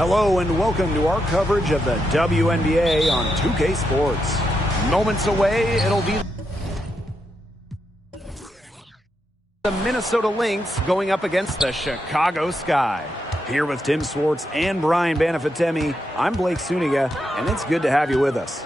Hello and welcome to our coverage of the WNBA on 2K Sports. Moments away, it'll be the Minnesota Lynx going up against the Chicago Sky. Here with Tim Swartz and Brian Banafitemi, I'm Blake Suniga, and it's good to have you with us.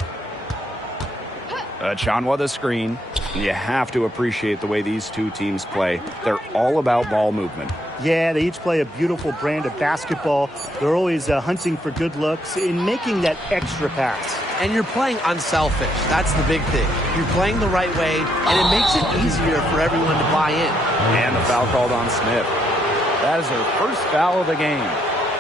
Chanwa the screen. You have to appreciate the way these two teams play. They're all about ball movement. Yeah, they each play a beautiful brand of basketball. They're always hunting for good looks in making that extra pass. And you're playing unselfish. That's the big thing. You're playing the right way, and it makes it easier for everyone to buy in. And the foul called on Smith. That is her first foul of the game.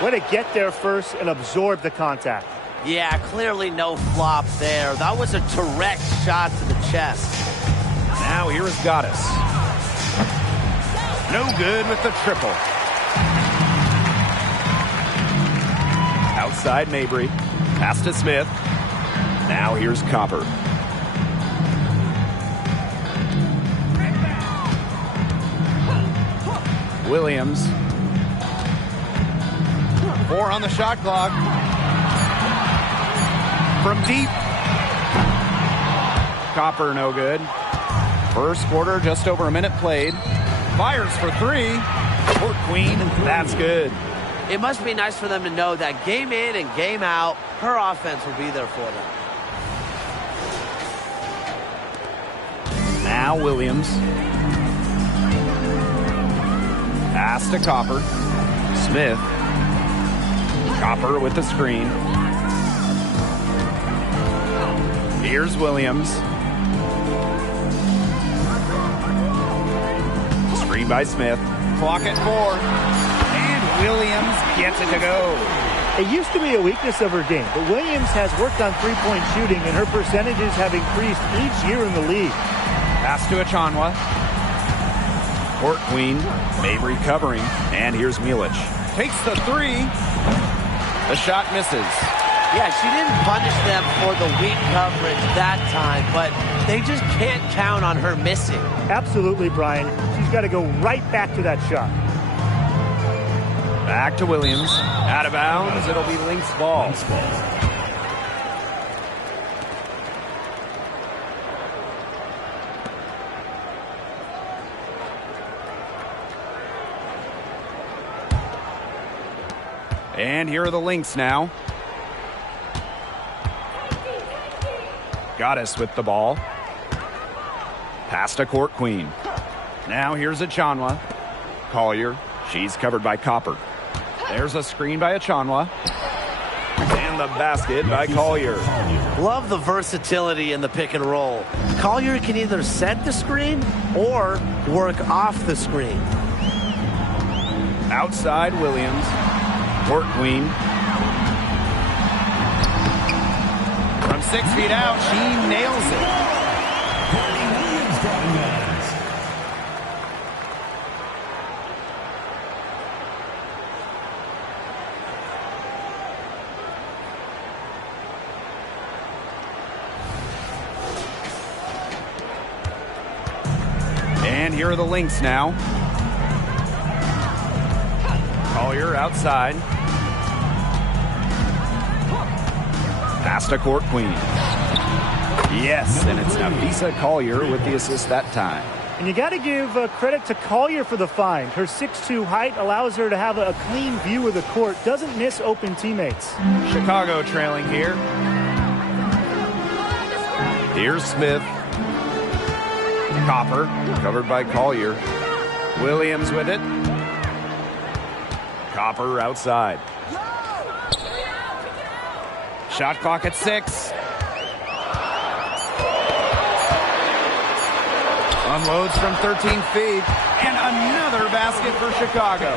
Way to get there first and absorb the contact. Yeah, clearly no flop there. That was a direct shot to the chest. Now here is Goddess. No good with the triple. Outside Mabry. Pass to Smith. Now here's Copper. Williams. 4 on the shot clock. From deep. Copper no good. First quarter, just over a minute played. Fires for 3. Court Queen, that's good. It must be nice for them to know that game in and game out, her offense will be there for them. Now Williams. Pass to Copper. Smith. Copper with the screen. Here's Williams. Screen by Smith. Clock at 4. And Williams gets it to go. It used to be a weakness of her game, but Williams has worked on three-point shooting, and her percentages have increased each year in the league. Pass to Achanwa. Court Queen. Mabry covering. And here's Milic. Takes the 3. The shot misses. Yeah, she didn't punish them for the weak coverage that time, but they just can't count on her missing. Absolutely, Brian. She's got to go right back to that shot. Back to Williams. Out of bounds. It'll be Lynx ball. And here are the Lynx now. Goddess with the ball. Pass to Court Queen. Now here's Achanwa. Collier. She's covered by Copper. There's a screen by Achanwa. And the basket by Collier. Love the versatility in the pick and roll. Collier can either set the screen or work off the screen. Outside Williams. Court Queen. From 6 feet out, she nails it. And here are the Lynx now. Collier outside. Pass to Court Queen. Yes, and it's Nafisa Collier with the assist that time. And you got to give credit to Collier for the find. Her 6'2" height allows her to have a clean view of the court, doesn't miss open teammates. Chicago trailing here. Here's Smith. Copper, covered by Collier. Williams with it. Copper outside. Shot clock at 6. Unloads from 13 feet. And another basket for Chicago.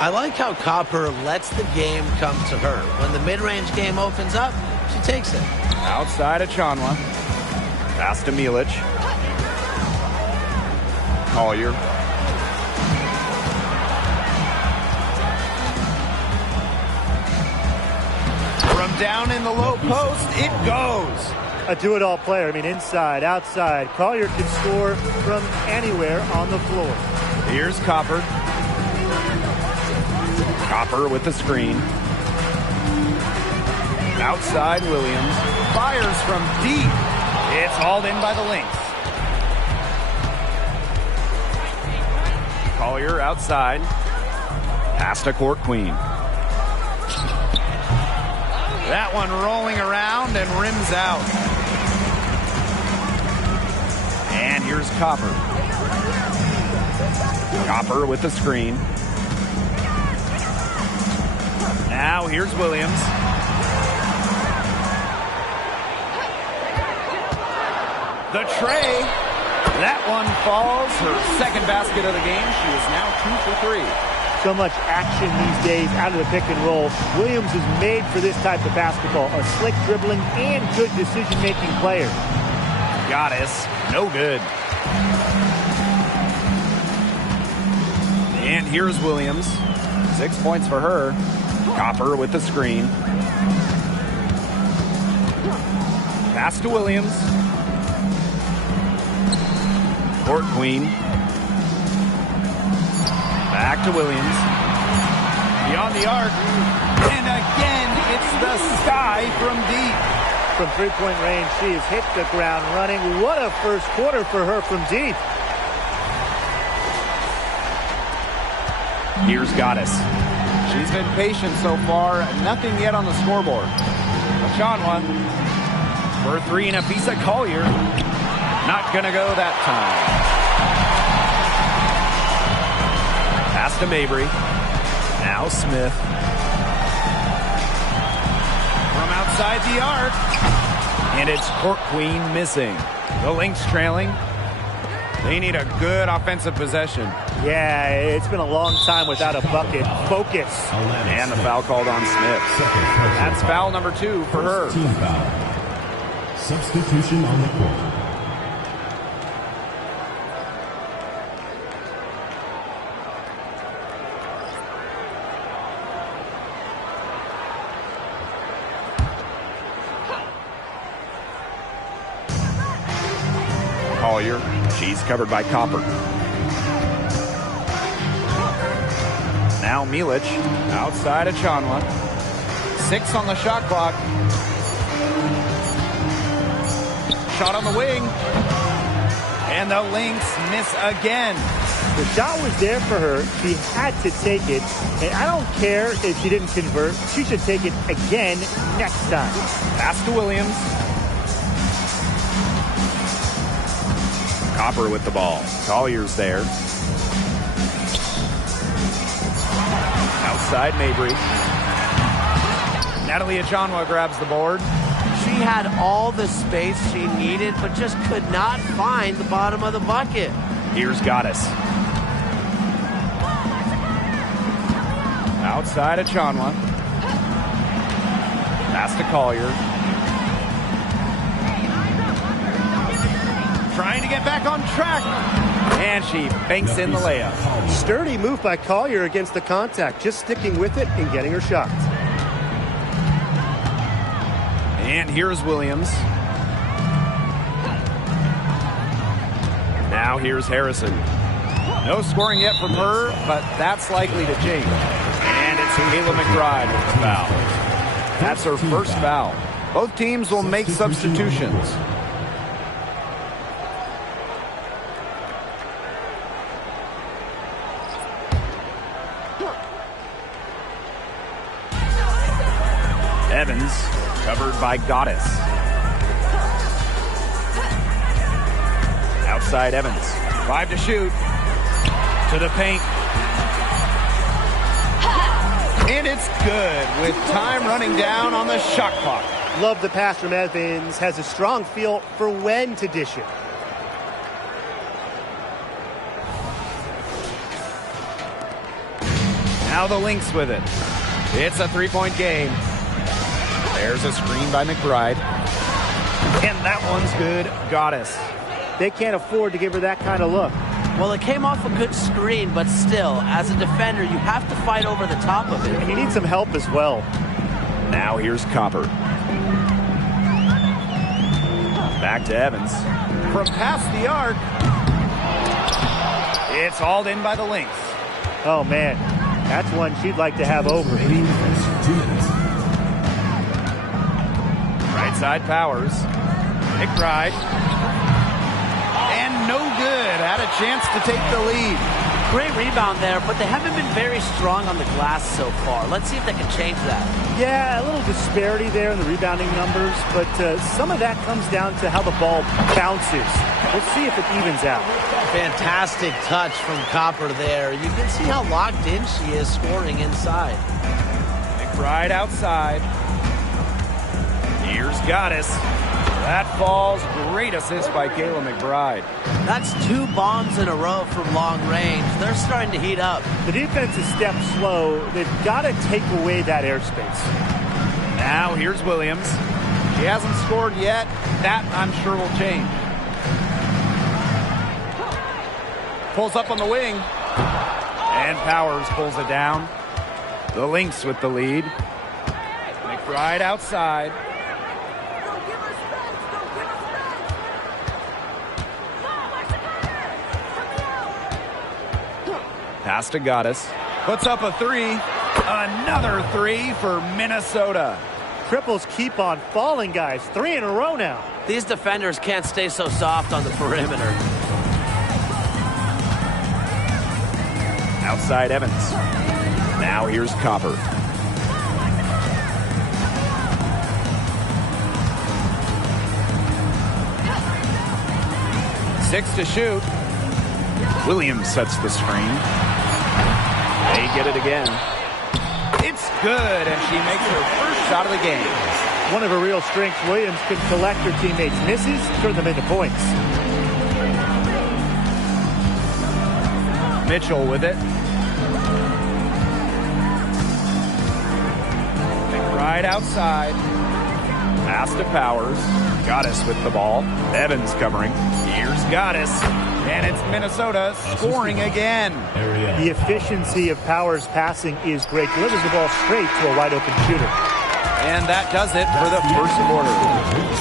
I like how Copper lets the game come to her. When the mid-range game opens up, she takes it. Outside Achanwa. Pass to Milic. Collier. From down in the low post, it goes. A do-it-all player. I mean, inside, outside. Collier can score from anywhere on the floor. Here's Copper. Copper with the screen. Outside Williams. Fires from deep. It's hauled in by the Lynx. Collier outside. Pass to Court Queen. That one rolling around and rims out. And here's Copper. Copper with the screen. Now here's Williams. The tray. That one falls. Her second basket of the game. She is now 2 for 3. So much action these days out of the pick and roll. Williams is made for this type of basketball. A slick dribbling and good decision-making player. Goddess. No good. And here's Williams. 6 points for her. Copper with the screen. Pass to Williams. Court Queen. Back to Williams. Beyond the arc. And again, it's the sky from deep. From three-point range, she has hit the ground running. What a first quarter for her from deep. Here's Goddess. She's been patient so far. Nothing yet on the scoreboard. Achanwa for three and a piece of Collier. Not going to go that time. Pass to Mabry. Now Smith. From outside the arc. And it's Court Queen missing. The Lynx trailing. They need a good offensive possession. Yeah, it's been a long time without a bucket. Focus. And the foul called on Smith. That's foul number 2 for her. Team foul. Substitution on the court. Collier. She's covered by Copper. Now Milic outside of Achanwa. 6 on the shot clock. Shot on the wing. And the Lynx miss again. The shot was there for her. She had to take it. And I don't care if she didn't convert. She should take it again next time. Pass to Williams. Copper with the ball. Collier's there. Outside Mabry. Natalie Achanwa grabs the board. She had all the space she needed, but just could not find the bottom of the bucket. Here's Goddess. Outside Achanwa. Pass to Collier. Trying to get back on track. And she banks in the layup. Sturdy move by Collier against the contact. Just sticking with it and getting her shot. And here's Williams. Now here's Harrison. No scoring yet from her, but that's likely to change. And it's Kayla McBride with the foul. That's her first foul. Both teams will make substitutions. Evans covered by Goddess. Outside Evans. 5 to shoot. To the paint. And it's good with time running down on the shot clock. Love the pass from Evans. Has a strong feel for when to dish it. Now the Lynx with it. It's a three-point game. There's a screen by McBride. And that one's good. Goddess. They can't afford to give her that kind of look. Well, it came off a good screen, but still, as a defender, you have to fight over the top of it. And you need some help as well. Now here's Copper. Back to Evans. From past the arc. It's hauled in by the Lynx. Oh, man. That's one she'd like to have over. Right side Powers. McBride. And no good. Had a chance to take the lead. Great rebound there, but they haven't been very strong on the glass so far. Let's see if they can change that. Yeah, a little disparity there in the rebounding numbers, but some of that comes down to how the ball bounces. Let's see if it evens out. Fantastic touch from Copper there. You can see how locked in she is scoring inside. McBride outside. Here's Goddess. That falls. Great assist by Kayla McBride. That's 2 bombs in a row from long range. They're starting to heat up. The defense is stepped slow. They've got to take away that airspace. Now here's Williams. She hasn't scored yet. That, I'm sure, will change. Pulls up on the wing. And Powers pulls it down. The Lynx with the lead. McBride outside. Pass to Goddess. Puts up a 3. Another 3 for Minnesota. Triples keep on falling, guys. 3 in a row now. These defenders can't stay so soft on the perimeter. Outside Evans. Now here's Copper. Six to shoot. Williams sets the screen. They get it again. It's good, and she makes her first shot of the game. One of her real strengths, Williams can collect her teammates' misses, turn them into points. Mitchell with it. McBride outside. Pass to Powers. Goddess with the ball. Evans covering. Here's Goddess. And it's Minnesota scoring again. The efficiency of Powers' passing is great. Delivers the ball straight to a wide-open shooter. And that does it for the first quarter.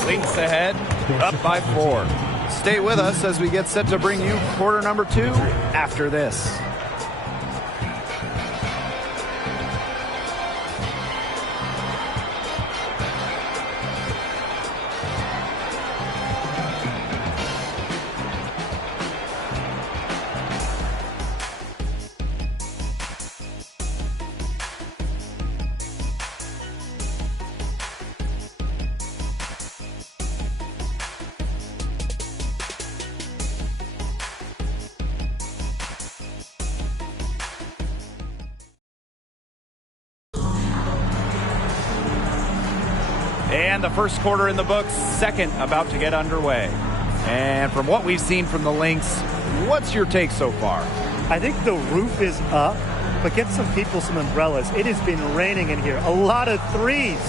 Lynx ahead, up by 4. Stay with us as we get set to bring you quarter number 2 after this. And the first quarter in the books, second about to get underway. And from what we've seen from the Lynx, what's your take so far? I think the roof is up, but get some people some umbrellas. It has been raining in here. A lot of threes.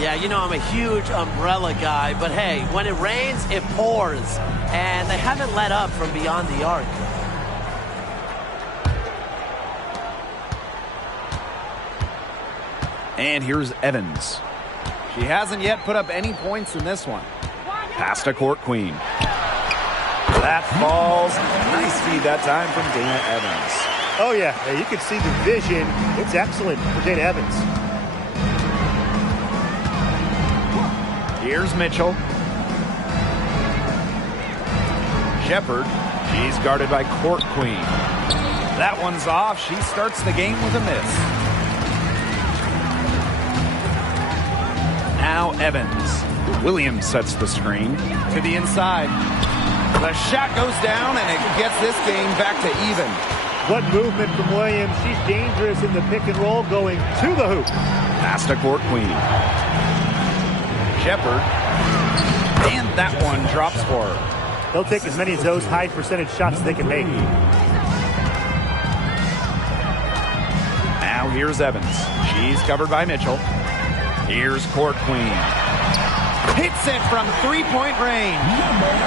Yeah, you know I'm a huge umbrella guy, but hey, when it rains, it pours. And they haven't let up from beyond the arc. And here's Evans. She hasn't yet put up any points in this one. Pass to Court Queen. That falls. Nice feed that time from Dana Evans. Oh, yeah. You can see the vision. It's excellent for Dana Evans. Here's Mitchell. Shepard. She's guarded by Court Queen. That one's off. She starts the game with a miss. Now Evans. Williams sets the screen to the inside. The shot goes down, and it gets this game back to even. What movement from Williams. She's dangerous in the pick and roll going to the hoop. Pass to Court Queen. Shepard. And that one drops for her. They'll take as many of those high percentage shots as they can make. Now here's Evans. She's covered by Mitchell. Here's Court Queen. Hits it from three-point range.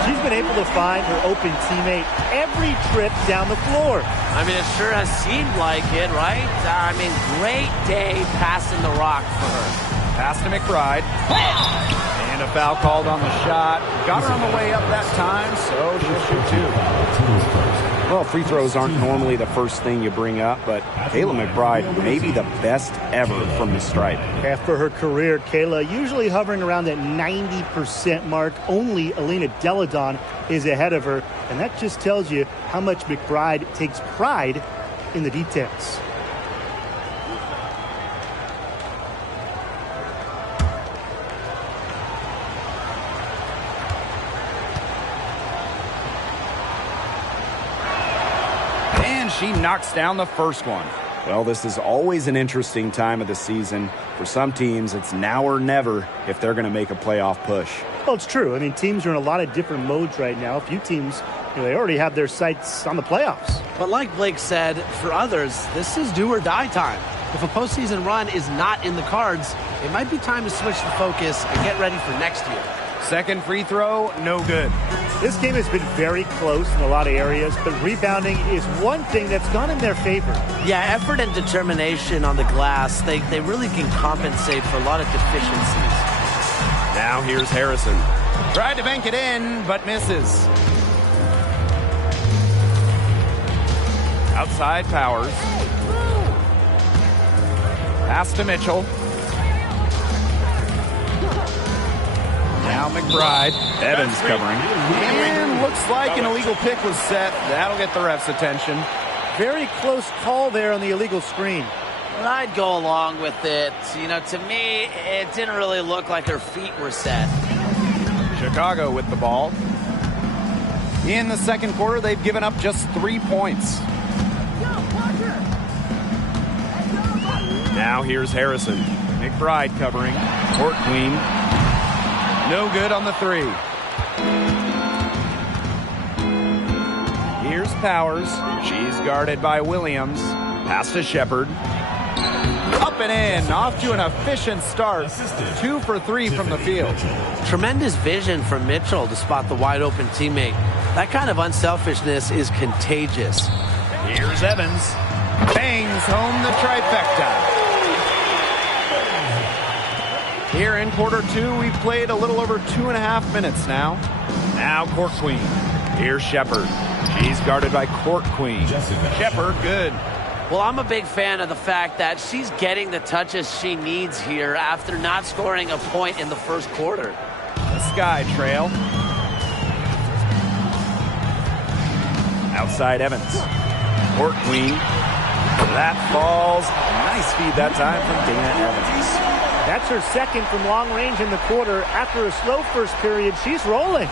She's been able to find her open teammate every trip down the floor. I mean, it sure has seemed like it, right? I mean, great day passing the rock for her. Pass to McBride. And a foul called on the shot. Got her on the way up that time, so she'll shoot two. Well, free throws aren't normally the first thing you bring up, but Kayla McBride may be the best ever from the stripe. After her career, Kayla usually hovering around that 90% mark. Only Alina Deladon is ahead of her, and that just tells you how much McBride takes pride in the details. She knocks down the first one. Well, this is always an interesting time of the season. For some teams, it's now or never if they're going to make a playoff push. Well, it's true. I mean, teams are in a lot of different modes right now. A few teams, they already have their sights on the playoffs. But like Blake said, for others, this is do or die time. If a postseason run is not in the cards, it might be time to switch the focus and get ready for next year. Second free throw, no good. This game has been very close in a lot of areas, but rebounding is one thing that's gone in their favor. Yeah, effort and determination on the glass, they really can compensate for a lot of deficiencies. Now here's Harrison. Tried to bank it in, but misses. Outside Powers. Pass to Mitchell. Now McBride. Evans covering. And looks like an illegal pick was set. That'll get the ref's attention. Very close call there on the illegal screen. Well, I'd go along with it. To me, it didn't really look like her feet were set. Chicago with the ball. In the second quarter, they've given up just 3 points. Now here's Harrison. McBride covering. Court Queen. No good on the three. Here's Powers. She's guarded by Williams. Pass to Shepard. Up and in. Off to an efficient start. 2 for 3 from the field. Tremendous vision from Mitchell to spot the wide open teammate. That kind of unselfishness is contagious. Here's Evans. Bangs home the trifecta. Here in quarter 2, we've played a little over 2.5 minutes now. Now Court Queen. Here's Shepard. She's guarded by Court Queen. Shepard, good. Well, I'm a big fan of the fact that she's getting the touches she needs here after not scoring a point in the first quarter. The Sky Trail. Outside Evans. Court Queen. That falls. Nice feed that time from Dana Evans. That's her second from long range in the quarter. After a slow first period, she's rolling.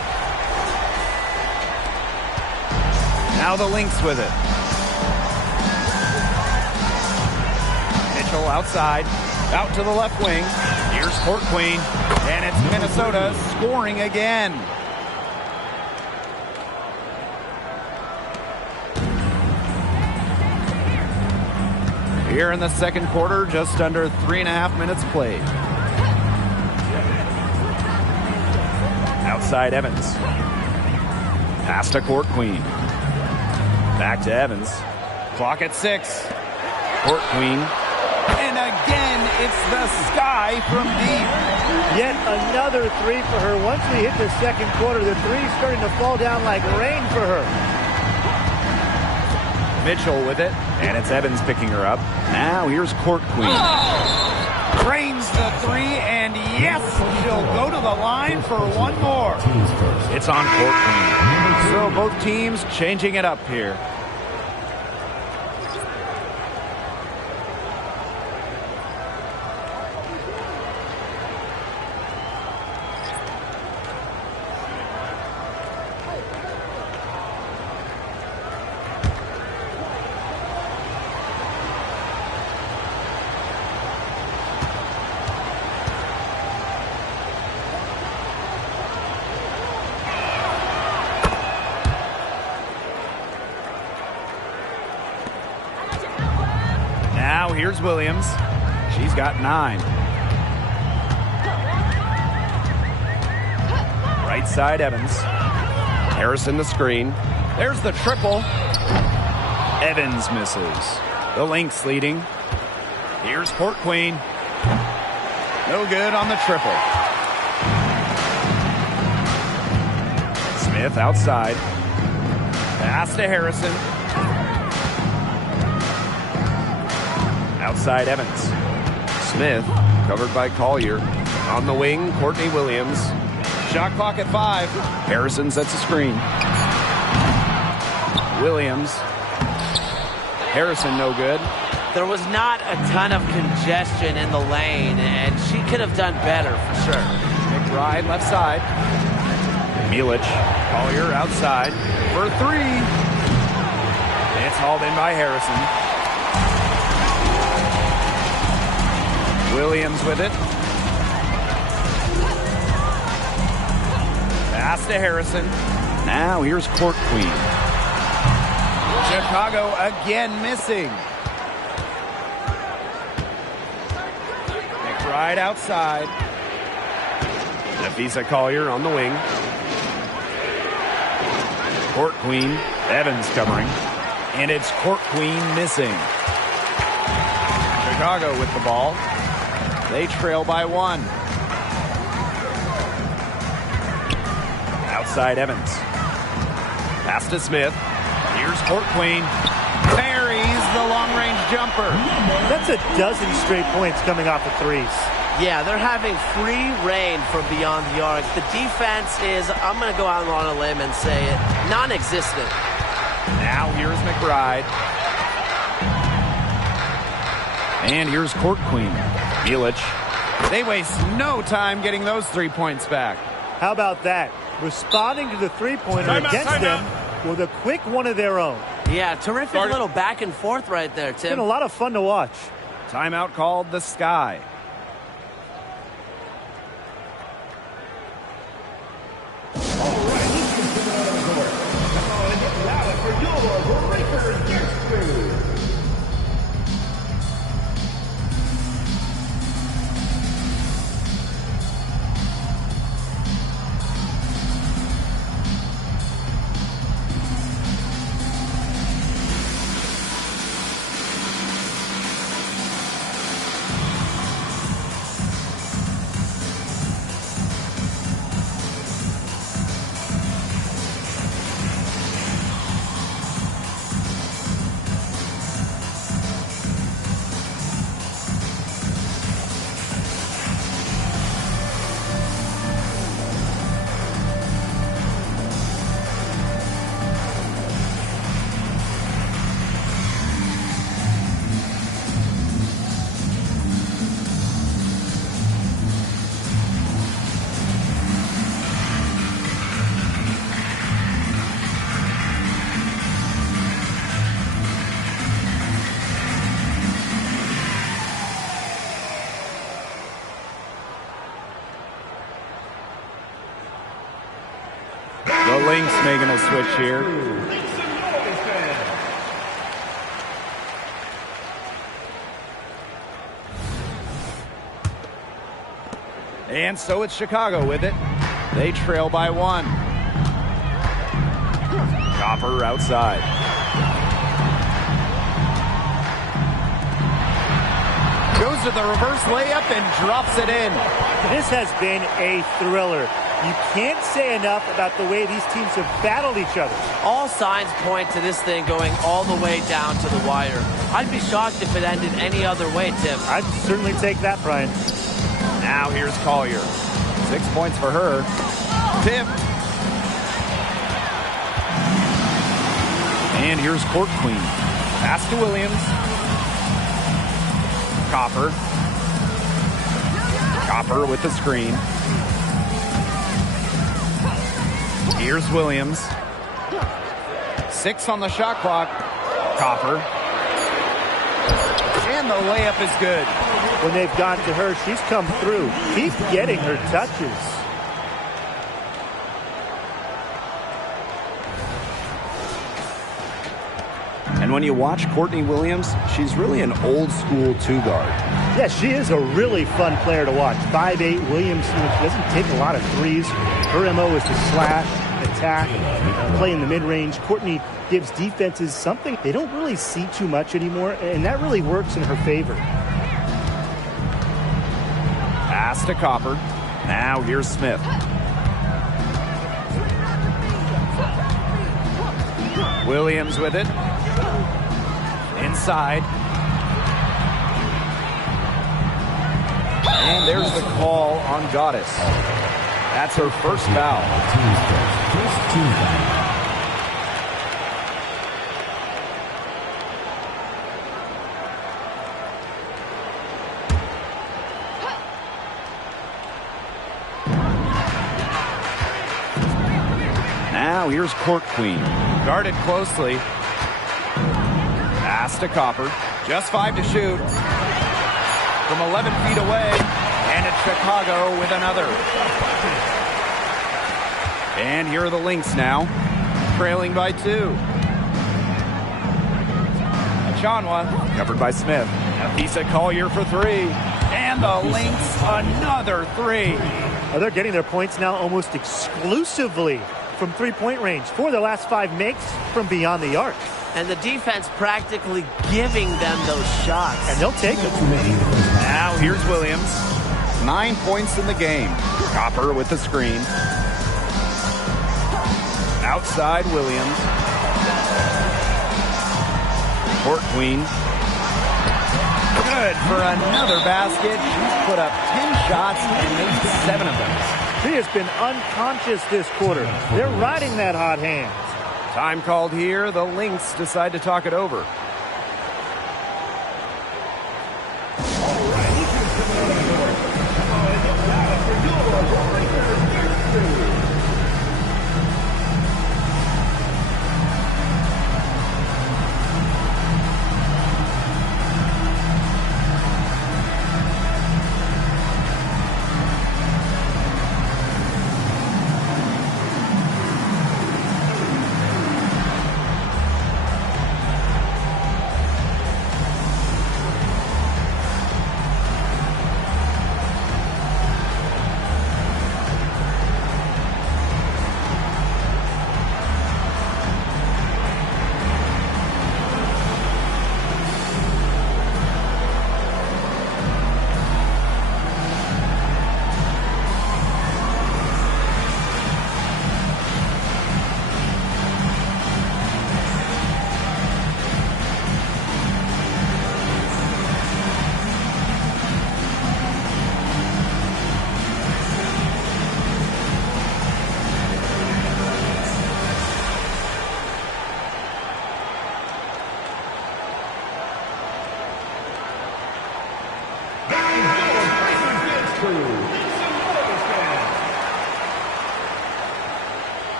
Now the Lynx with it. Mitchell outside. Out to the left wing. Here's Court Queen. And it's Minnesota scoring again. Here in the second quarter, just under 3.5 minutes played. Outside Evans. Pass to Court Queen. Back to Evans. Clock at 6. Court Queen. And again, it's the Sky from deep. Yet another 3 for her. Once we hit the second quarter, the 3's starting to fall down like rain for her. Mitchell with it, and it's Evans picking her up. Now here's Court Queen. Drains the 3, and yes, she'll go to the line for one more. It's on Court Queen. So both teams changing it up here. Now here's Williams. She's got 9. Right side Evans. Harrison the screen. There's the triple. Evans misses. The Lynx leading. Here's Court Queen. No good on the triple. Smith outside. Pass to Harrison. Outside Evans. Smith, covered by Collier. On the wing, Courtney Williams. Shot clock at 5. Harrison sets a screen. Williams. Harrison no good. There was not a ton of congestion in the lane, and she could have done better for sure. McBride left side. Milic. Collier outside for 3. It's hauled in by Harrison. Williams with it. Pass to Harrison. Now here's Court Queen. Chicago again missing. McBride outside. Nafisa Collier on the wing. Court Queen. Evans covering. And it's Court Queen missing. Chicago with the ball. They trail by 1. Outside Evans. Pass to Smith. Here's Court Queen. Buries the long-range jumper. That's a dozen straight points coming off of threes. Yeah, they're having free reign from beyond the arc. The defense is, I'm going to go out on a limb and say it, non-existent. Now here's McBride. And here's Court Queen. Milic. They waste no time getting those 3 points back. How about that? Responding to the three-pointer against them with a quick one of their own. Yeah, terrific little back and forth right there, Tim. It's been a lot of fun to watch. Timeout called the Sky. The Lynx making a switch here. And so it's Chicago with it. They trail by 1. Copper outside. Goes to the reverse layup and drops it in. This has been a thriller. You can't say enough about the way these teams have battled each other. All signs point to this thing going all the way down to the wire. I'd be shocked if it ended any other way, Tim. I'd certainly take that, Brian. Now here's Collier. 6 points for her. Tipped. And here's Court Queen. Pass to Williams. Copper. Copper with the screen. Here's Williams. 6 on the shot clock. Copper. And the layup is good. When they've gone to her, she's come through. Keep getting her touches. And when you watch Courtney Williams, she's really an old school 2-guard. Yeah, she is a really fun player to watch. 5'8", Williams, she doesn't take a lot of threes. Her MO is to slash, attack, play in the mid-range. Courtney gives defenses something they don't really see too much anymore, and that really works in her favor. Pass to Copper. Now here's Smith. Williams with it. Inside. And there's the call on Goddess. That's her first foul. First team foul. Now here's Court Queen. Guarded closely. Pass to Copper. Just 5 to shoot. From 11 feet away. And it's Chicago with another. And here are the Lynx now. Trailing by 2. Achanwa covered by Smith. Apisa Collier for 3. And the Lynx another 3. They're getting their points now almost exclusively from three-point range. 4 of their last 5 makes from beyond the arc. And the defense practically giving them those shots. And they'll take them. Now here's Williams. 9 points in the game. Copper with the screen. Outside Williams. Court Queen. Good for another basket. She's put up 10 shots and made 7 of them. She has been unconscious this quarter. They're riding that hot hand. Time called here. The Lynx decide to talk it over.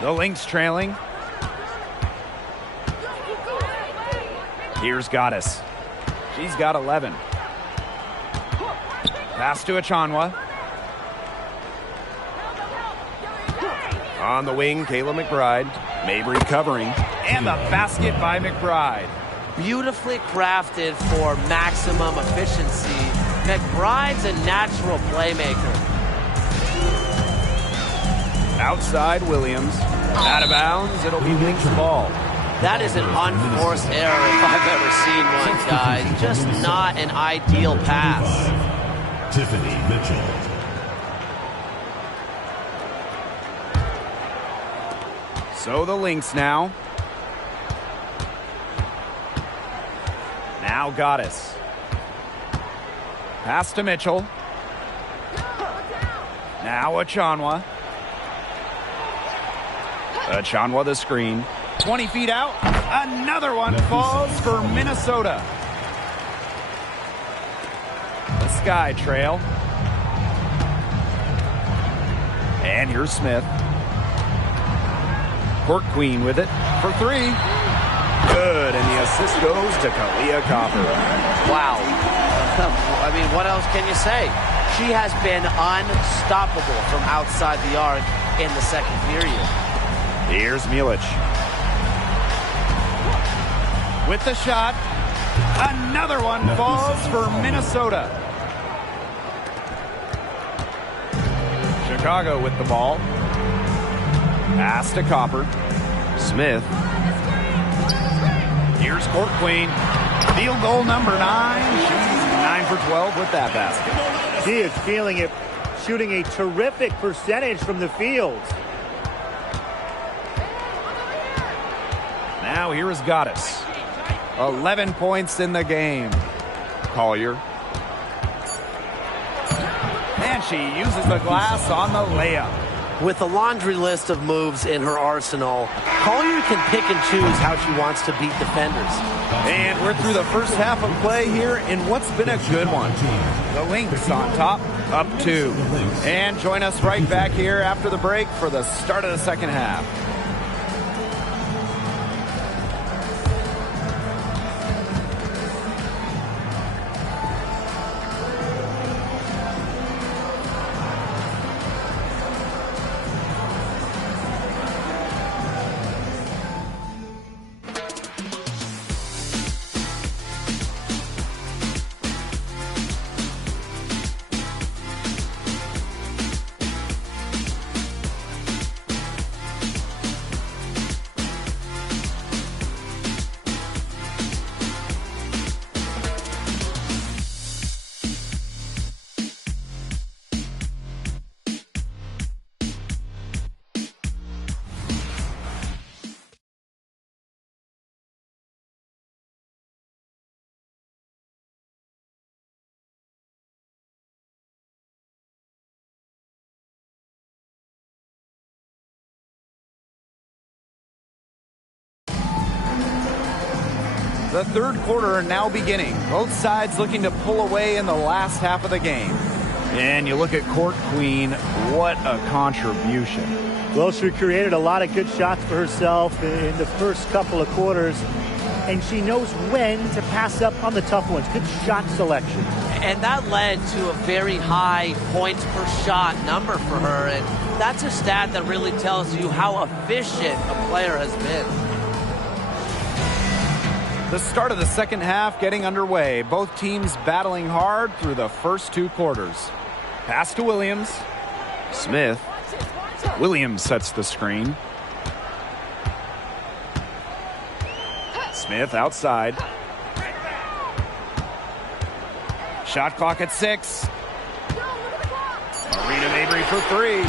The Lynx trailing. Here's Goddess. She's got 11. Pass to Achanwa. On the wing, Kayla McBride. Mabry covering. And the basket by McBride. Beautifully crafted for maximum efficiency. McBride's a natural playmaker. Outside Williams. Out of bounds. It'll be Lynx ball. That is an unforced error if I've ever seen one, guys. Just not an ideal pass. Tiffany Mitchell. So the Lynx now. Now Goddess. Pass to Mitchell. Now Achanwa. Achanwa the screen. 20 feet out. Another one falls for Minnesota. The Sky trail. And here's Smith. Court Queen with it for 3. Good, and the assist goes to Kalia Copper. Wow. I mean, what else can you say? She has been unstoppable from outside the arc in the second period. Here's Milic. With the shot. Another one falls for Minnesota. Chicago with the ball. Pass to Copper. Smith. Here's Court Queen. Field goal number 9. She's 9 9 for 12 with that basket. She is feeling it, shooting a terrific percentage from the field. Now here is Goddess. 11 points in the game. Collier. And she uses the glass on the layup. With a laundry list of moves in her arsenal, Collier can pick and choose how she wants to beat defenders. And we're through the first half of play here in what's been a good one. The Lynx on top, up 2. And join us right back here after the break for the start of the second half. The third quarter now beginning. Both sides looking to pull away in the last half of the game. And you look at Court Queen, what a contribution. Well, she created a lot of good shots for herself in the first couple of quarters, and she knows when to pass up on the tough ones. Good shot selection. And that led to a very high points per shot number for her, and that's a stat that really tells you how efficient a player has been. The start of the second half getting underway. Both teams battling hard through the first 2 quarters. Pass to Williams. Smith. Williams sets the screen. Smith outside. Shot clock at 6. Marina Mabry for 3.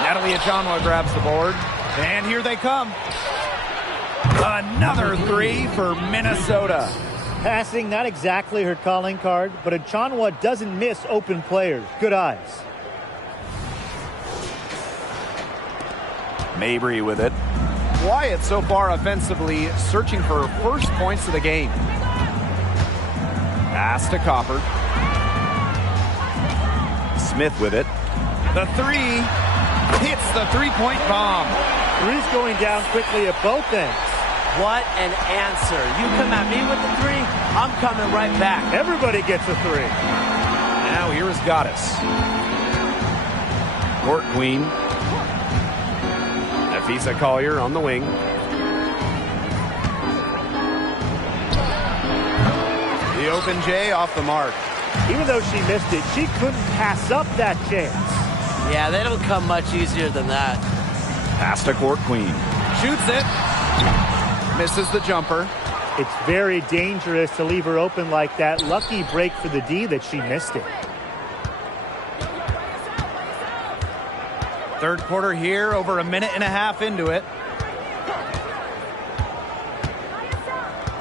Natalie Achanwa grabs the board. And here they come. Another 3 for Minnesota. Passing, not exactly her calling card, but Achanwa doesn't miss open players. Good eyes. Mabry with it. Wyatt so far offensively searching for her first points of the game. Pass to Copper. Smith with it. The 3 hits the 3-point bomb. 3's going down quickly at both ends. What an answer. You come at me with the 3, I'm coming right back. Everybody gets a 3. Now here is Goddess. Court Queen. Nafisa Collier on the wing. The open J off the mark. Even though she missed it, she couldn't pass up that chance. Yeah, they don't come much easier than that. Pass to Court Queen. Shoots it. Misses the jumper. It's very dangerous to leave her open like that. Lucky break for the D that she missed it. Third quarter here, over a minute and a half into it.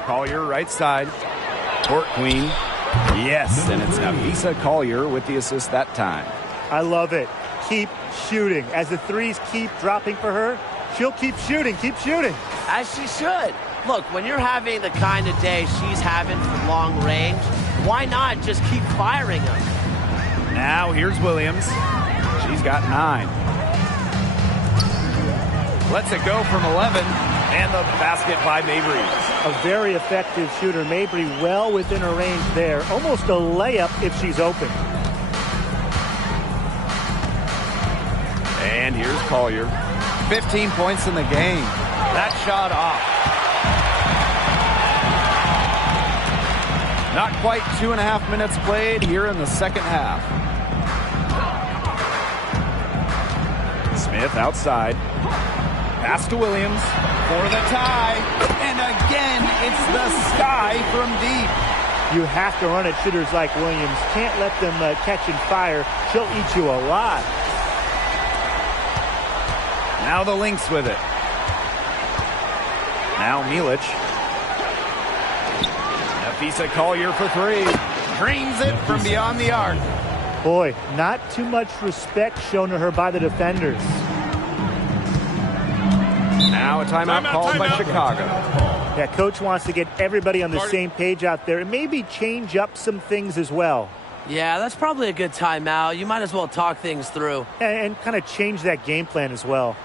Collier right side. Court Queen. Yes, and it's Nafisa Collier with the assist that time. I love it. Keep shooting. As the 3s keep dropping for her, she'll keep shooting, As she should. Look, when you're having the kind of day she's having from long range, why not just keep firing them? Now here's Williams. She's got 9. Lets it go from 11, and the basket by Mabry. A very effective shooter. Mabry well within her range there. Almost a layup if she's open. And here's Collier. 15 points in the game. That shot off. Not quite 2.5 minutes played here in the second half. Smith outside. Pass to Williams for the tie. And again, it's the sky from deep. You have to run at shooters like Williams. Can't let them catch and fire. She'll eat you alive. Now the Lynx with it. Now Milic. Nafisa Collier for three. Drains it from beyond the arc. Boy, not too much respect shown to her by the defenders. Now a timeout called by Chicago. Yeah, coach wants to get everybody on the same page out there and maybe change up some things as well. Yeah, that's probably a good timeout. You might as well talk things through. And kind of change that game plan as well.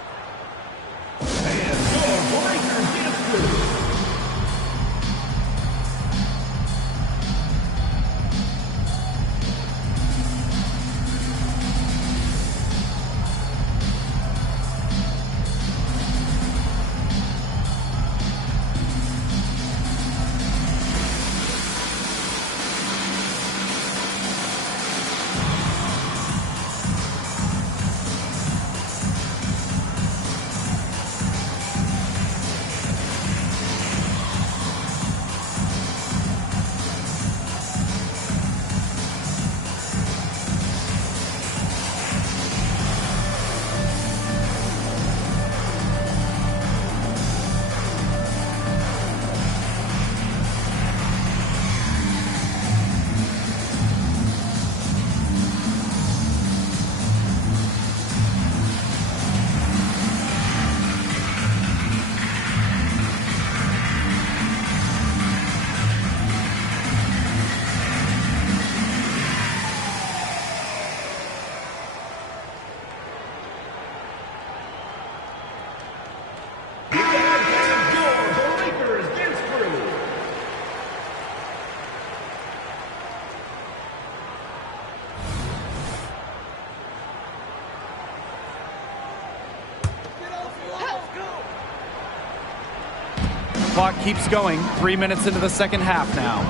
Clock keeps going. 3 minutes into the second half now.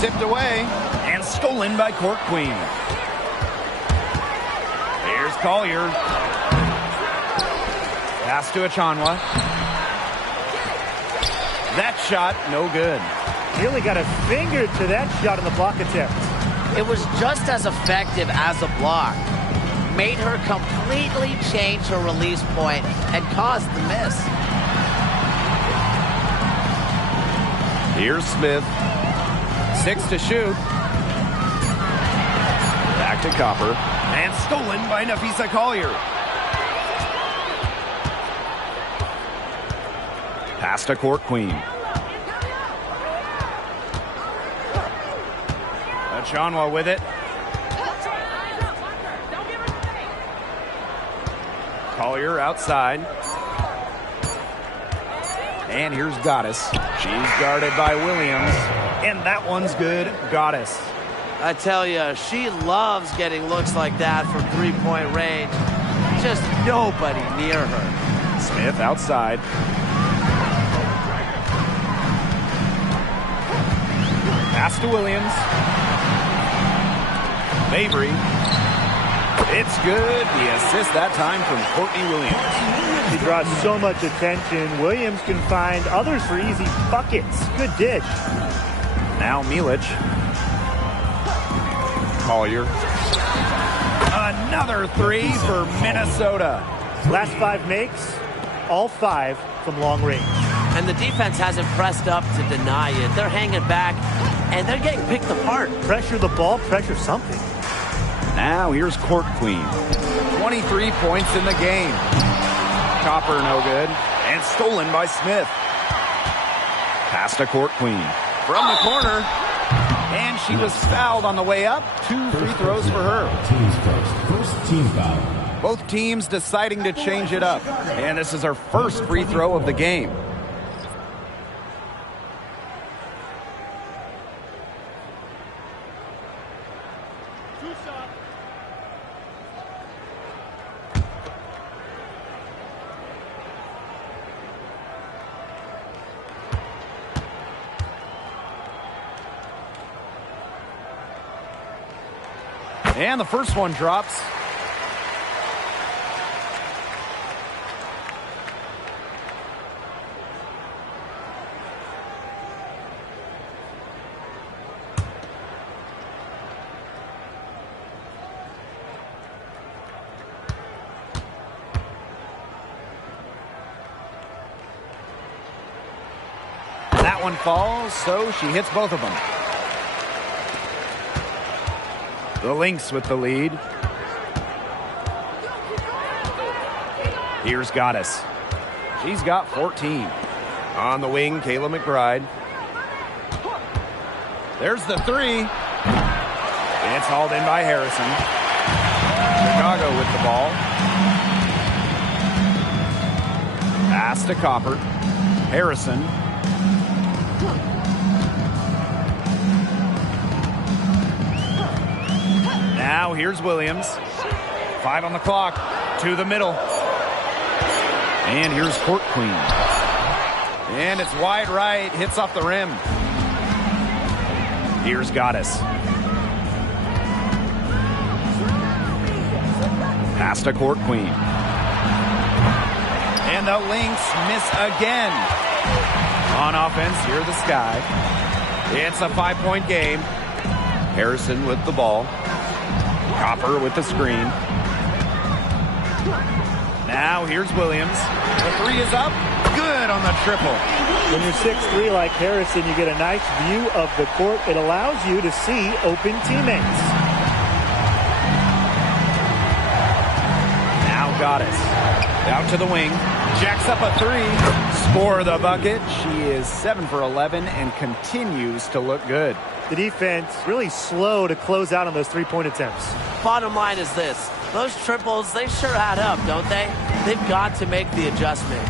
Tipped away and stolen by Court Queen. Here's Collier. Pass to Achanwa. That shot, no good. Really got a finger to that shot in the block attempt. It was just as effective as a block. Made her completely change her release point and caused the miss. Here's Smith. 6 to shoot. Back to Copper. And stolen by Nafisa Collier. Pass to Court Queen. Achanwa with it. Collier outside. And here's Goddess. She's guarded by Williams. And that one's good. Goddess. I tell you, she loves getting looks like that from three-point range. Just nobody near her. Smith outside. Pass to Williams. Mabry. It's good. The assist that time from Courtney Williams. He draws so much attention. Williams can find others for easy buckets. Good dish. Now Milic. Collier. Another three for Minnesota. Last 5 makes, all 5 from long range. And the defense hasn't pressed up to deny it. They're hanging back, and they're getting picked apart. Pressure the ball, pressure something. Now here's Court Queen. 23 points in the game. Copper no good. And stolen by Smith. Pass to Court Queen. From the corner. And she was fouled on the way up. 2 free throws for her. Teams first. First team foul. Both teams deciding to change it up. And this is her first free throw of the game. And the first one drops. That one falls, so she hits both of them. The Lynx with the lead. Here's Goddess. She's got 14. On the wing, Kayla McBride. There's the three. It's hauled in by Harrison. Chicago with the ball. Pass to Copper. Harrison. Now here's Williams. 5 on the clock. To the middle. And here's Court Queen. And it's wide right. Hits off the rim. Here's Goddess. Pass to Court Queen. And the Lynx miss again. On offense, here the Sky. It's a 5-point game. Harrison with the ball. Copper with the screen. Now here's Williams. The three is up. Good on the triple. When you're 6'3" like Harrison, you get a nice view of the court. It allows you to see open teammates. Now Goddess. Out to the wing. Jacks up a three. Score the bucket. She is 7 for 11 and continues to look good. The defense really slow to close out on those three-point attempts. Bottom line is this. Those triples, they sure add up, don't they? They've got to make the adjustment.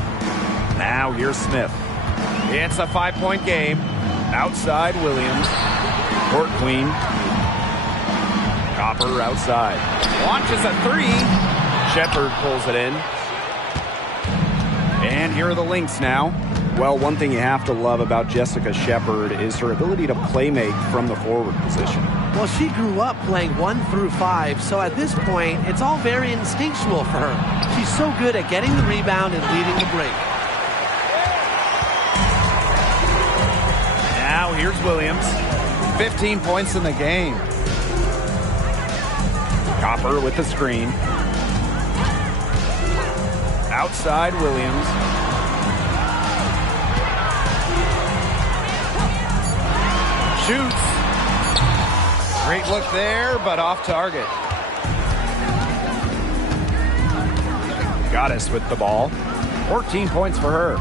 Now here's Smith. It's a 5-point game. Outside Williams. Court Queen. Copper outside. Launches a three. Shepard pulls it in. And here are the Lynx now. Well, one thing you have to love about Jessica Shepard is her ability to play make from the forward position. Well, she grew up playing 1 through 5, so at this point, it's all very instinctual for her. She's so good at getting the rebound and leading the break. Now here's Williams. 15 points in the game. Copper with the screen. Outside Williams. Shoots. Great look there, but off target. Goddess with the ball. 14 points for her.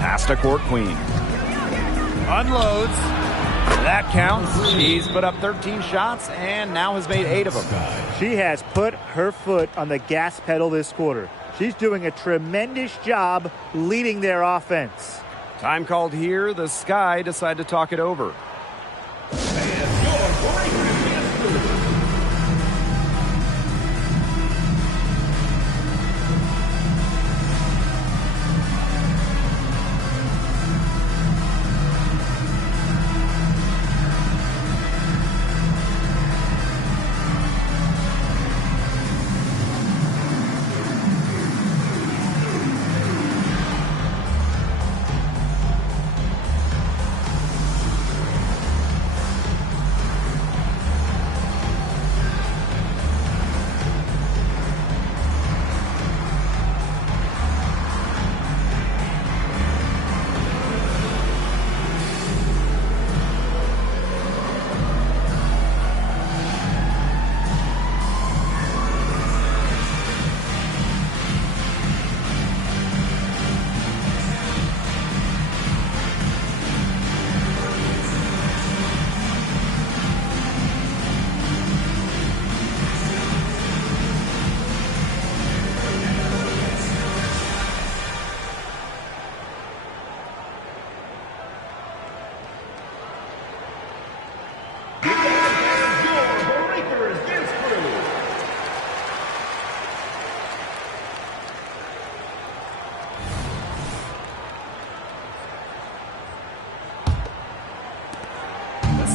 Pass to Court Queen. Unloads. That counts. She's put up 13 shots and now has made 8 of them. She has put her foot on the gas pedal this quarter. She's doing a tremendous job leading their offense. Time called here. The Sky decide to talk it over.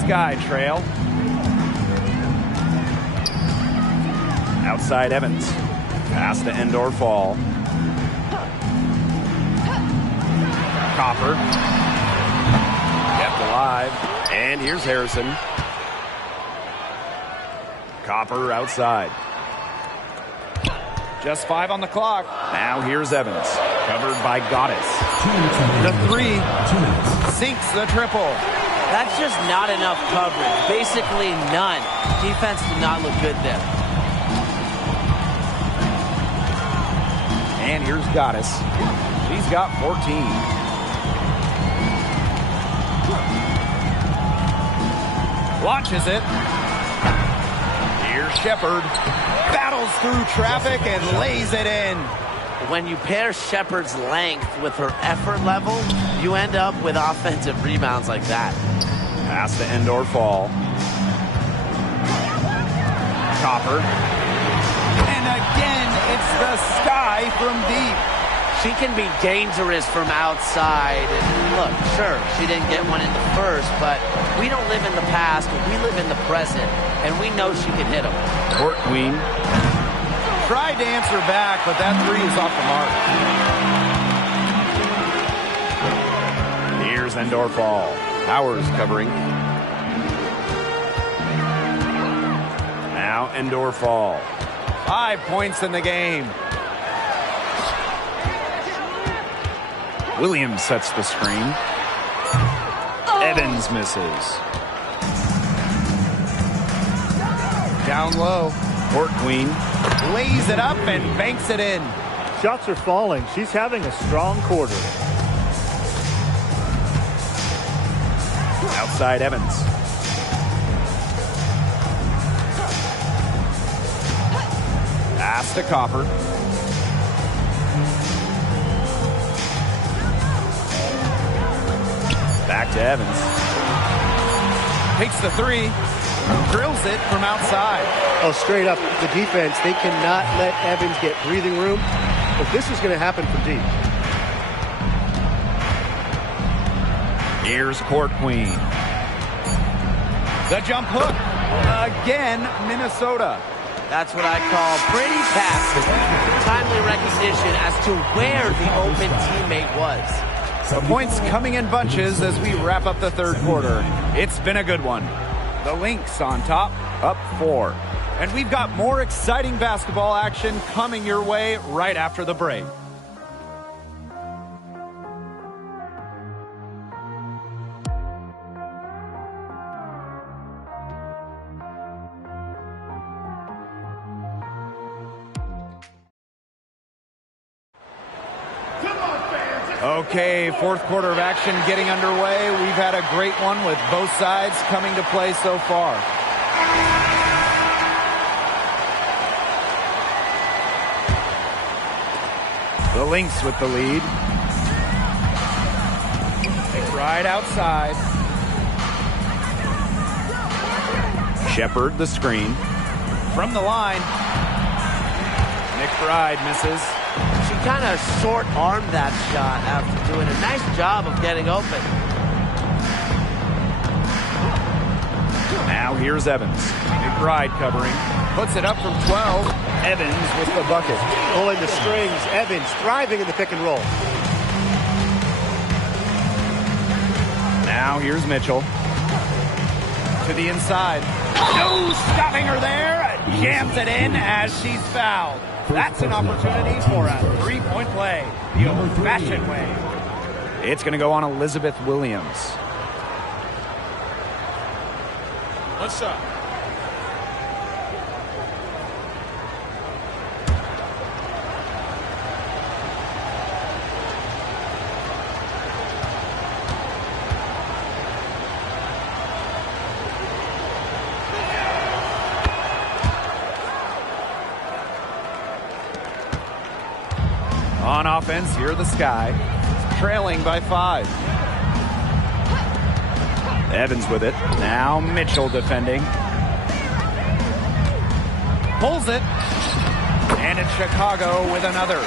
Sky trail. Outside Evans. Pass to Endor Fall. Copper. Kept alive. And here's Harrison. Copper outside. Just 5 on the clock. Now here's Evans. Covered by Goddess. The three. sinks the triple. That's just not enough coverage. Basically none. Defense did not look good there. And here's Goddess. She's got 14. Launches it. Here's Shepard. Battles through traffic and lays it in. When you pair Shepard's length with her effort level, you end up with offensive rebounds like that. Pass to Endor Fall. Copper. And again, it's the sky from deep. She can be dangerous from outside. And look, sure, she didn't get one in the first, but we don't live in the past. We live in the present, and we know she can hit them. Court Queen. Tried to answer back, but that three is off the mark. Here's Endor Fall. Powers covering. Now Endor Fall. 5 points in the game. Williams sets the screen. Evans misses. Down low. Court Queen lays it up and banks it in. Shots are falling. She's having a strong quarter. Outside Evans. Pass to Copper. Back to Evans. Takes the three. Drills it from outside. Oh, straight up, the defense, they cannot let Evans get breathing room. But this is going to happen from deep. Here's Court Queen. The jump hook. Again, Minnesota. That's what I call pretty passive. Timely recognition as to where the open teammate was. The points coming in bunches as we wrap up the third quarter. It's been a good one. The Lynx on top, up 4. And we've got more exciting basketball action coming your way right after the break. Okay, fourth quarter of action getting underway. We've had a great one with both sides coming to play so far. The Lynx with the lead. McBride outside. Shepard the screen. From the line. McBride misses. She kind of short-armed that shot after doing a nice job of getting open. Now here's Evans. McBride covering. Puts it up from 12. Evans with the bucket. Pulling the strings. Evans thriving in the pick and roll. Now here's Mitchell. To the inside. No stopping her there. Jams it in as she's fouled. That's an opportunity for a three-point play, the old-fashioned way. It's going to go on Elizabeth Williams. What's up? On offense, here the Sky, trailing by 5. Evans with it. Now Mitchell defending. Pulls it. And it's Chicago with another.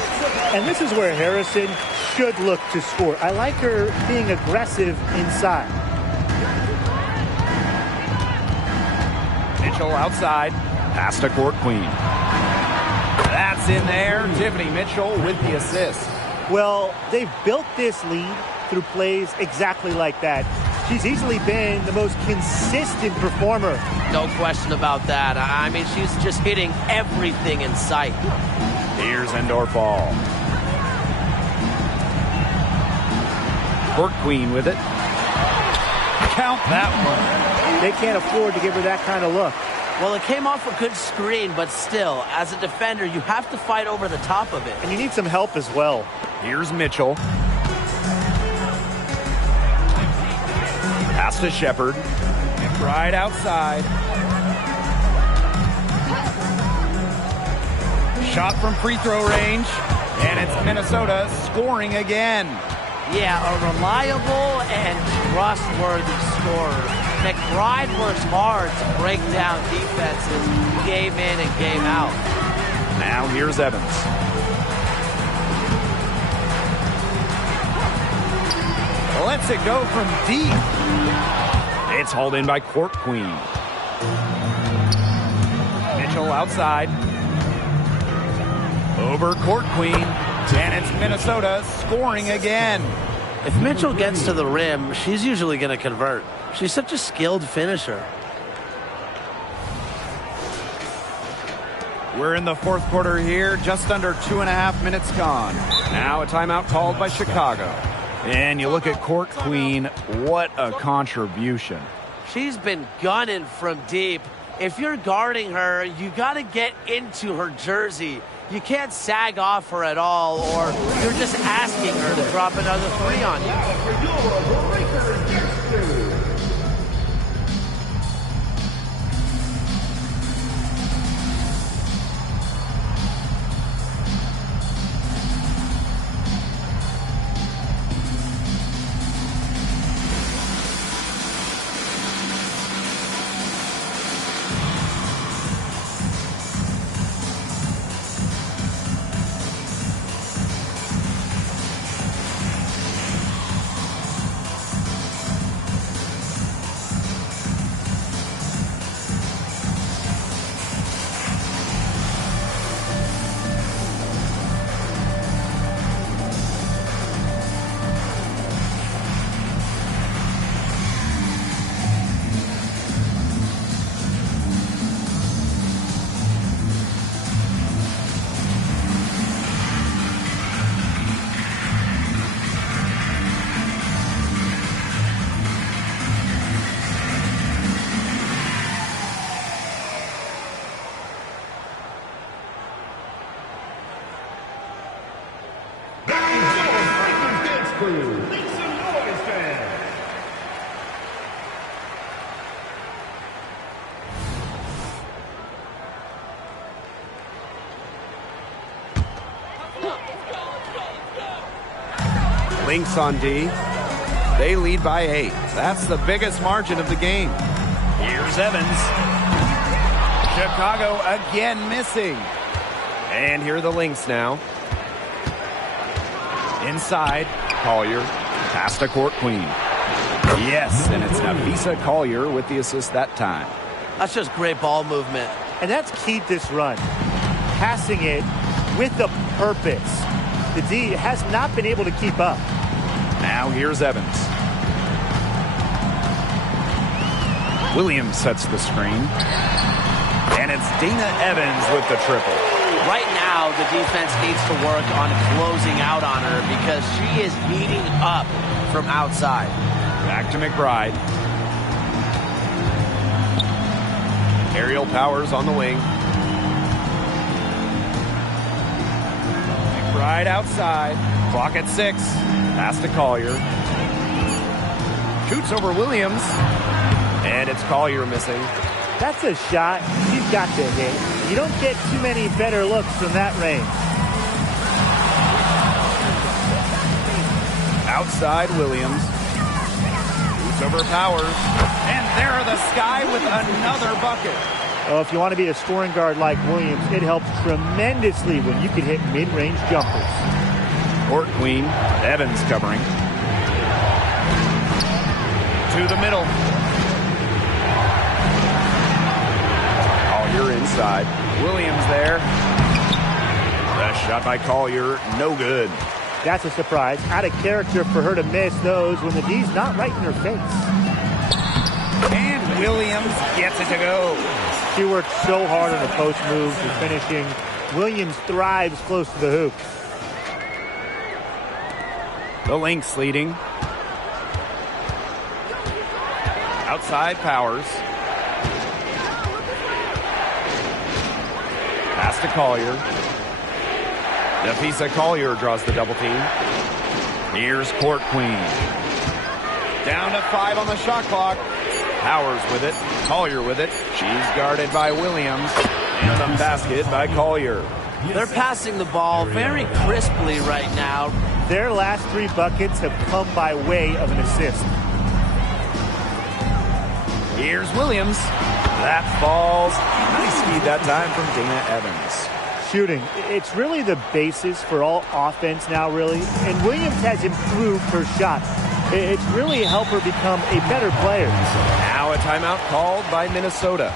And this is where Harrison should look to score. I like her being aggressive inside. Mitchell outside. Pass to Court Queen. That's in there. Tiffany Mitchell with the assist. Well, they've built this lead through plays exactly like that. She's easily been the most consistent performer. No question about that. I mean, she's just hitting everything in sight. Here's Endor Fall. Court Queen with it. Count that one. They can't afford to give her that kind of look. Well, it came off a good screen, but still, as a defender, you have to fight over the top of it. And you need some help as well. Here's Mitchell. Pass to Shepard. Right outside. Shot from free throw range. And it's Minnesota scoring again. Yeah, a reliable and trustworthy scorer. McBride works hard to break down defenses game in and game out. Now here's Evans. Lets it go from deep. It's hauled in by Court Queen. Mitchell outside. Over Court Queen. And it's Minnesota scoring again. If Mitchell gets to the rim, she's usually going to convert. She's such a skilled finisher. We're in the fourth quarter here, just under 2.5 minutes gone. Now a timeout called by Chicago. And you look at Court Queen, what a contribution. She's been gunning from deep. If you're guarding her, you got to get into her jersey. You can't sag off her at all, or you're just asking her to drop another three on you. Lynx on D. They lead by 8. That's the biggest margin of the game. Here's Evans. Chicago again missing. And here are the Lynx now. Inside, Collier. Pass to Court Queen. Yes, and it's Nafisa Collier with the assist that time. That's just great ball movement. And that's keyed this run. Passing it with a purpose. The D has not been able to keep up. Now here's Evans. Williams sets the screen. And it's Dana Evans with the triple. Right now, the defense needs to work on closing out on her because she is heating up from outside. Back to McBride. Aerial Powers on the wing. McBride outside. Clock at 6. Pass to Collier. Shoots over Williams. And it's Collier missing. That's a shot you've got to hit. You don't get too many better looks from that range. Outside Williams. Shoots over Powers. And there are the Sky with another bucket. Oh, if you want to be a scoring guard like Williams, it helps tremendously when you can hit mid-range jumpers. Court Queen. Evans covering. To the middle. Collier inside. Williams there. The shot by Collier, no good. That's a surprise. Out of character for her to miss those when the D's not right in her face. And Williams gets it to go. She worked so hard on the post moves and finishing. Williams thrives close to the hoop. The Lynx leading. Outside Powers. Pass to Collier. Nafisa Collier draws the double team. Here's Court Queen. Down to 5 on the shot clock. Powers with it. Collier with it. She's guarded by Williams. And the basket by Collier. They're passing the ball very crisply right now. Their last 3 buckets have come by way of an assist. Here's Williams. That falls. Nice feed that time from Dana Evans. Shooting. It's really the basis for all offense now, really. And Williams has improved her shot. It's really helped her become a better player. Now a timeout called by Minnesota.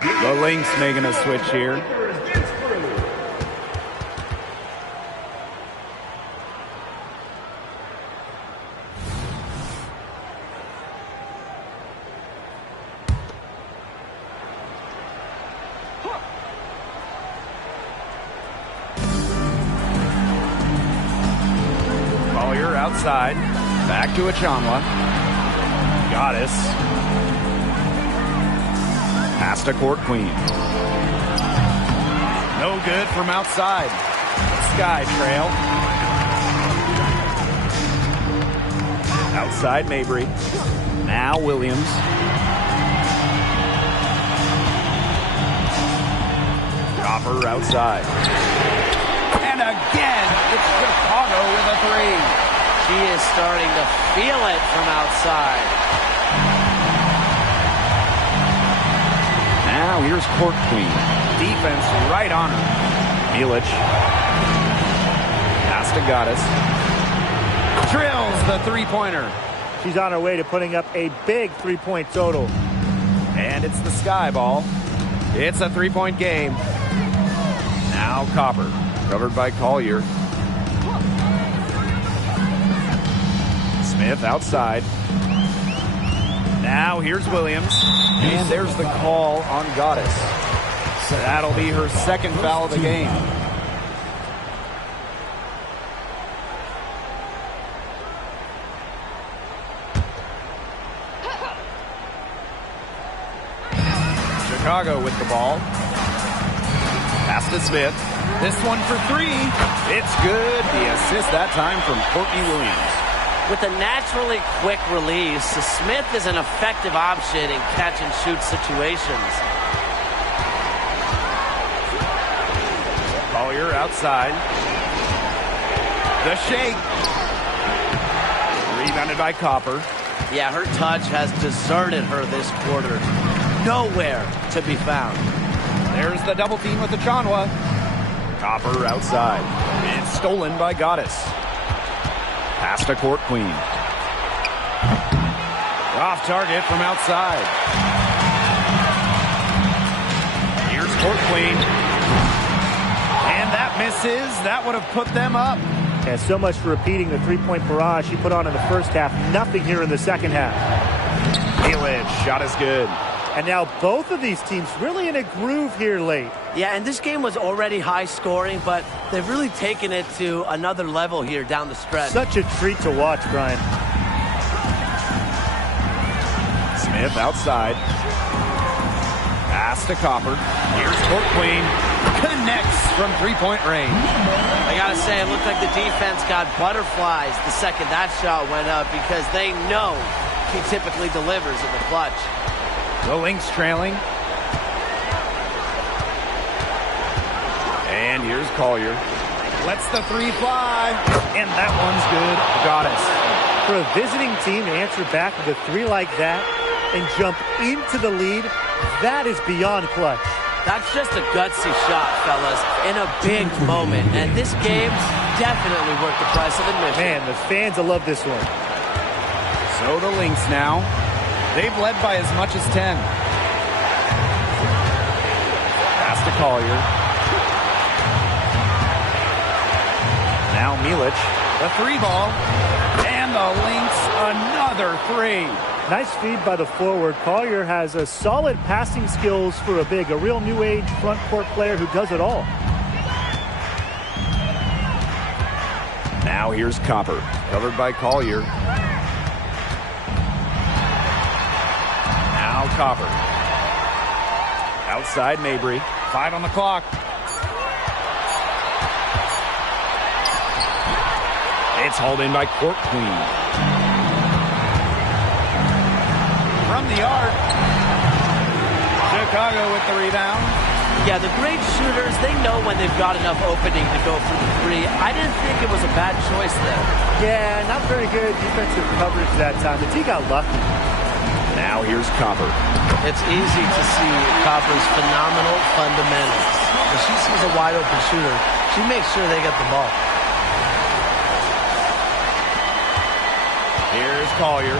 The Lynx making a switch here. Collier outside. Back to Achanwa. Goddess. Pass to Court Queen. No good from outside. Sky Trail. Outside Mabry. Now Williams. Copper outside. And again, it's Chicago with a 3. She is starting to feel it from outside. Now here's Court Queen. Defense right on her. Milic. Pass to Goddess. Drills the three-pointer. She's on her way to putting up a big 3-point total. And it's the Sky Ball. It's a 3-point game. Now Copper. Covered by Collier. Smith outside. Now here's Williams. And there's the call on Goddess. That'll be her second foul of the game. Chicago with the ball. Pass to Smith. This one for 3. It's good. The assist that time from Courtney Williams. With a naturally quick release, Smith is an effective option in catch-and-shoot situations. Collier outside. The shake. Rebounded by Copper. Yeah, her touch has deserted her this quarter. Nowhere to be found. There's the double team with Achanwa. Copper outside. It's stolen by Goddess. Pass to Court Queen. Off target from outside. Here's Court Queen. And that misses. That would have put them up. Yeah, so much for repeating the 3-point barrage she put on in the first half. Nothing here in the second half. Milic, shot is good. And now both of these teams really in a groove here late. Yeah, and this game was already high scoring, but they've really taken it to another level here down the stretch. Such a treat to watch, Brian. Smith outside. Pass to Copper. Here's Court Queen. Connects from three-point range. I got to say, it looked like the defense got butterflies the second that shot went up because they know he typically delivers in the clutch. The Lynx trailing. And here's Collier. Lets the three fly. And that one's good. Goddess. For a visiting team to answer back with a three like that and jump into the lead, that is beyond clutch. That's just a gutsy shot, fellas, in a big moment. And this game definitely worth the price of admission. Man, the fans will love this one. So the Lynx now. They've led by as much as 10. Pass to Collier. Now Milic. The three ball. And the Lynx another three. Nice feed by the forward. Collier has a solid passing skills for a big, a real new age front court player who does it all. Now here's Copper, covered by Collier. Now Copper. Outside Mabry. 5 on the clock. It's hauled in by Court Queen. From the arc. Chicago with the rebound. Yeah, the great shooters, they know when they've got enough opening to go for the three. I didn't think it was a bad choice there. Yeah, not very good defensive coverage that time. The T got lucky. Now here's Copper. It's easy to see Copper's phenomenal fundamentals. When she sees a wide open shooter, she makes sure they get the ball. Here's Collier.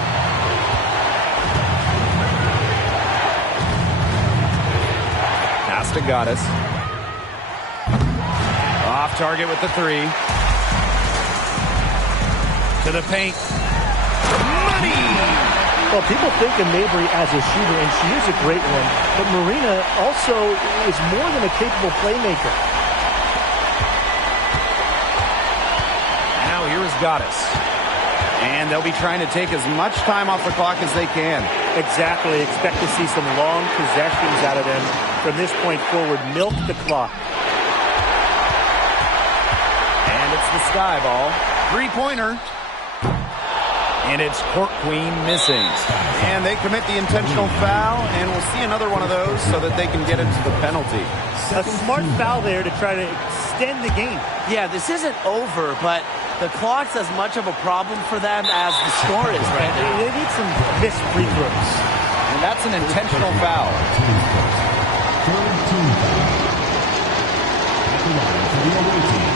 Pass to Goddess. Off target with the three. To the paint. Money! Well, people think of Mabry as a shooter, and she is a great one. But Marina also is more than a capable playmaker. Now here is Goddess. And they'll be trying to take as much time off the clock as they can. Exactly. Expect to see some long possessions out of them from this point forward. Milk the clock. And it's the sky ball. Three-pointer. And it's Court Queen missing. And they commit the intentional foul, and we'll see another one of those so that they can get into the penalty. A smart foul there to try to extend the game. Yeah, this isn't over, but the clock's as much of a problem for them as the score is right now. They need some missed free throws. And that's an intentional foul. Third team foul. At the line for the away team.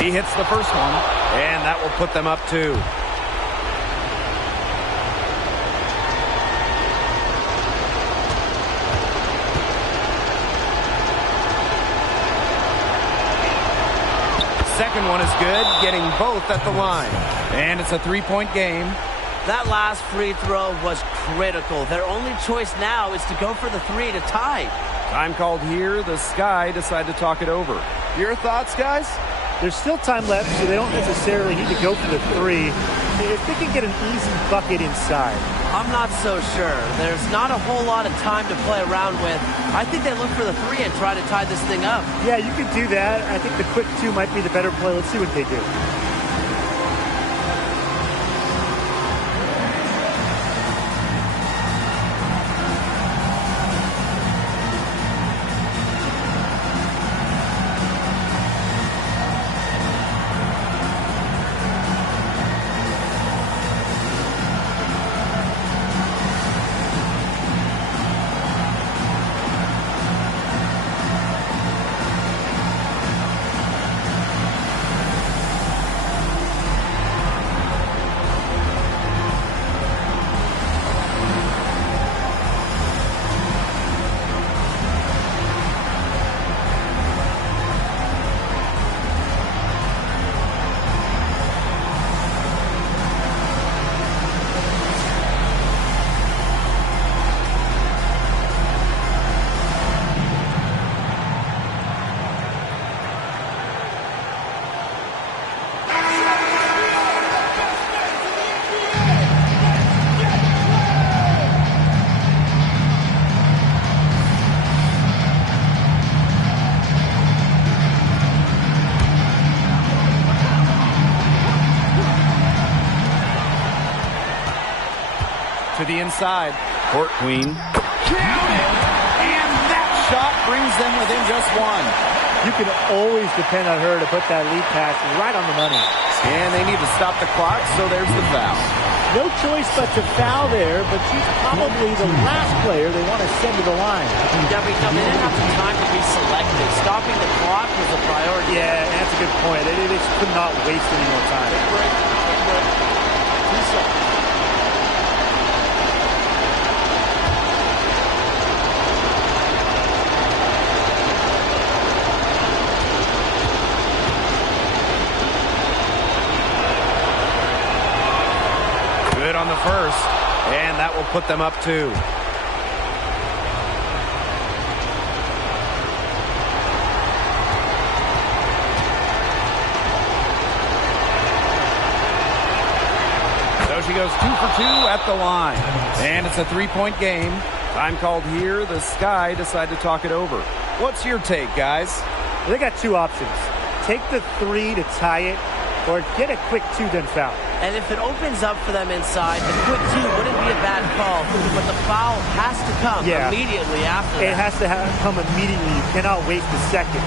He hits the first one, and that will put them up 2. Second one is good, getting both at the line. And it's a three-point game. That last free throw was critical. Their only choice now is to go for the three to tie. Time called here. The Sky decide to talk it over. Your thoughts, guys? There's still time left, so they don't necessarily need to go for the three. If they can get an easy bucket inside. I'm not so sure. There's not a whole lot of time to play around with. I think they look for the three and try to tie this thing up. Yeah, you could do that. I think the quick two might be the better play. Let's see what they do. inside. Court queen. Counted! And that shot brings them within just one. You can always depend on her to put that lead pass right on the money. And they need to stop the clock, so there's the foul. No choice but to foul there, but she's probably the last player they want to send to the line. Yeah, because they didn't have the time to be selected. Stopping the clock was a priority. Yeah, that's a good point. They just could not waste any more time. Break. 2 seconds. Good on the first, and that will put them up 2. So she goes 2 for 2 at the line, and it's a 3-point game. Time called here. The Sky decide to talk it over. What's your take, guys? They got 2 options. Take the 3 to tie it, or get a quick 2 then foul. And if it opens up for them inside, the quick 2 wouldn't be a bad call, but the foul has to come immediately after that. It has to come immediately. You cannot waste a second.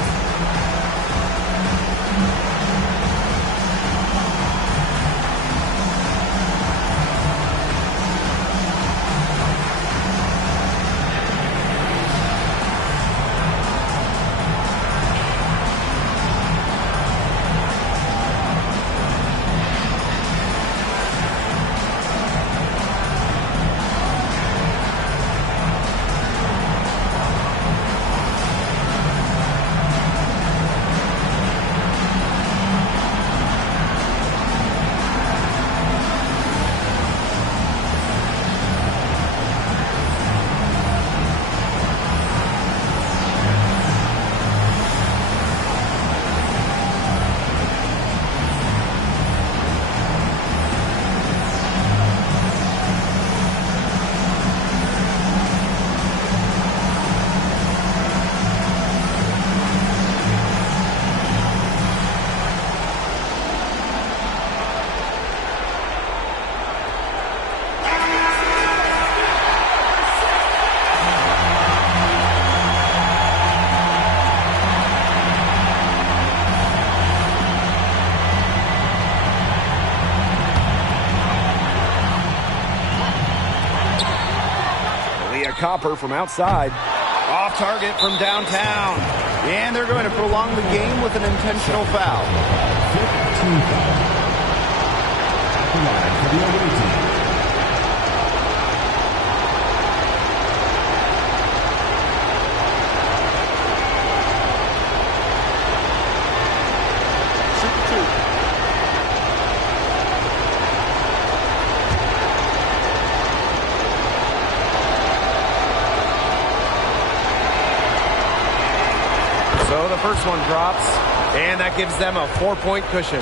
Copper from outside. Off target from downtown. And they're going to prolong the game with an intentional foul. 15 foul. At the line for the away team. So the first one drops, and that gives them a 4-point cushion.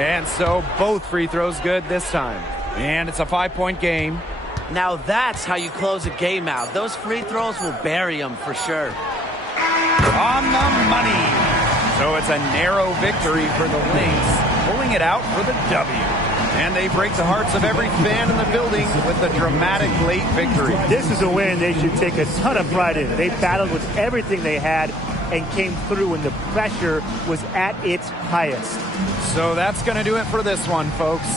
And so both free throws good this time. And it's a 5-point game. Now that's how you close a game out. Those free throws will bury them for sure. On the money. So it's a narrow victory for the Lynx, pulling it out for the W. And they break the hearts of every fan in the building with a dramatic late victory. This is a win they should take a ton of pride in. They battled with everything they had and came through when the pressure was at its highest. So that's going to do it for this one, folks.